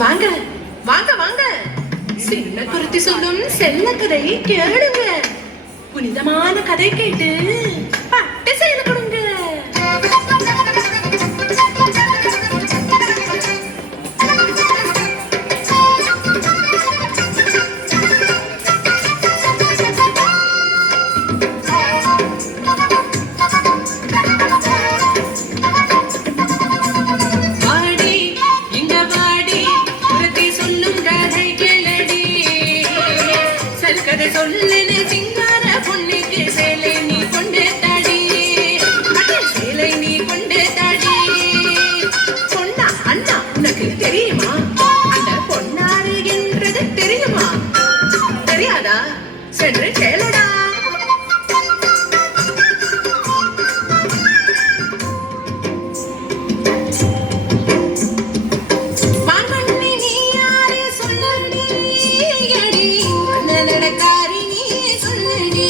வாங்க வாங்க வாங்க, சின்ன குருத்தி சொல்லும் செல்ல கதையை கேளுங்க. புனிதமான கதை கேட்டு பட்டு செய்து கொடுங்க. சென்று கேளடா. மாமண்ணி நீ யாரே சொல்லடி, அடி நடக்காரி நீ சொல்லடி.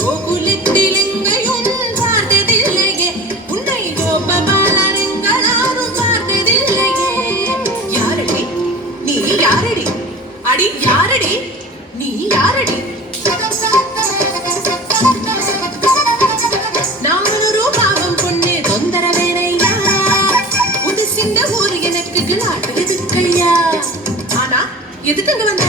கோகுலத்தில் எங்கையும் பார்த்ததில்லையே, உன்னை கோபபாலரெங்களாரும் பார்த்ததில்லையே. யாரடி நீ, யாரடி அடி, யாரடி நீ, யாரடி? நானூறு பாவம் பொண்ணு தொந்தரவேனையா, புதுசிந்த ஊர் எனக்கு கிளாட்டு எதுக்கையா. ஆனா எதுக்குங்க வந்த?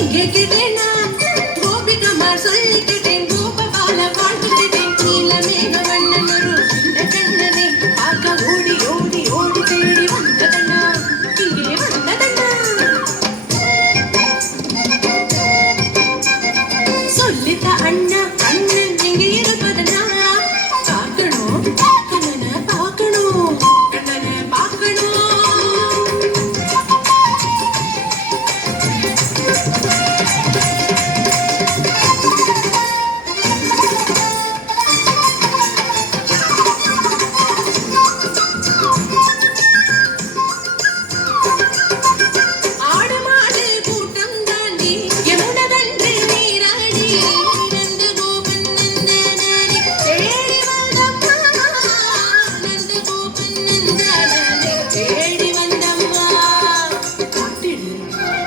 இங்கே கேட்டேனா, கோபிகமார் சொல்லிக்கிட்டேன், கோபபால வாழ்த்துக்கிட்டேன். நீல மேக வண்ணன் ஒரு சின்ன கண்ணனே, பார்க்க ஓடி ஓடி ஓடி தேடி வந்ததண்ணா, இங்கே வந்ததண்ணா. சொல்லித்த அண்ணா, அண்ணன் எங்கே இருப்பதண்ணா? பார்க்கணும் கண்ணனை, பார்க்கணும் கண்ணனை, பார்க்கணும்.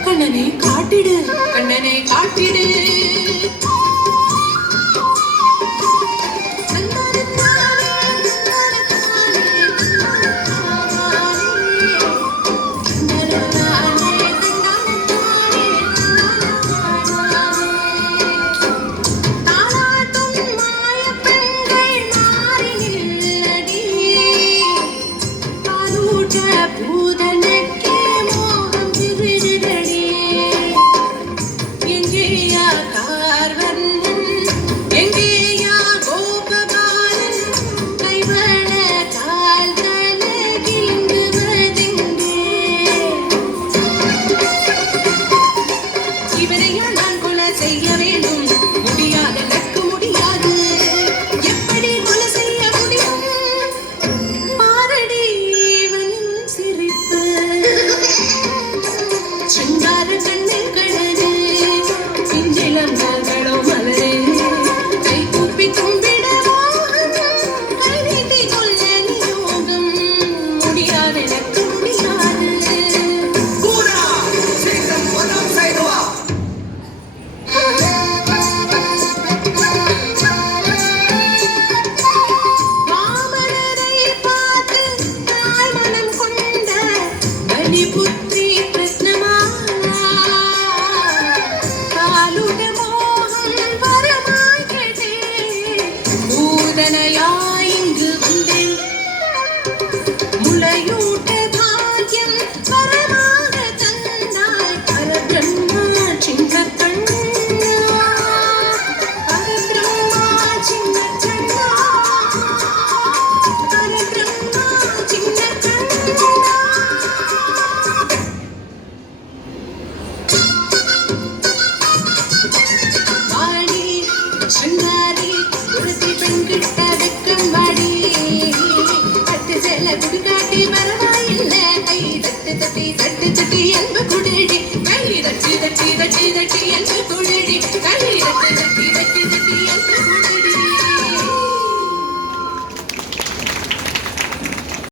கண்ணனை காட்டிடு, கண்ணனை காட்டிடு. தட்டி தட்டி அன்பு குடிடி கை தட்டி தட்டி தட்டி தட்டி அன்பு குடிடி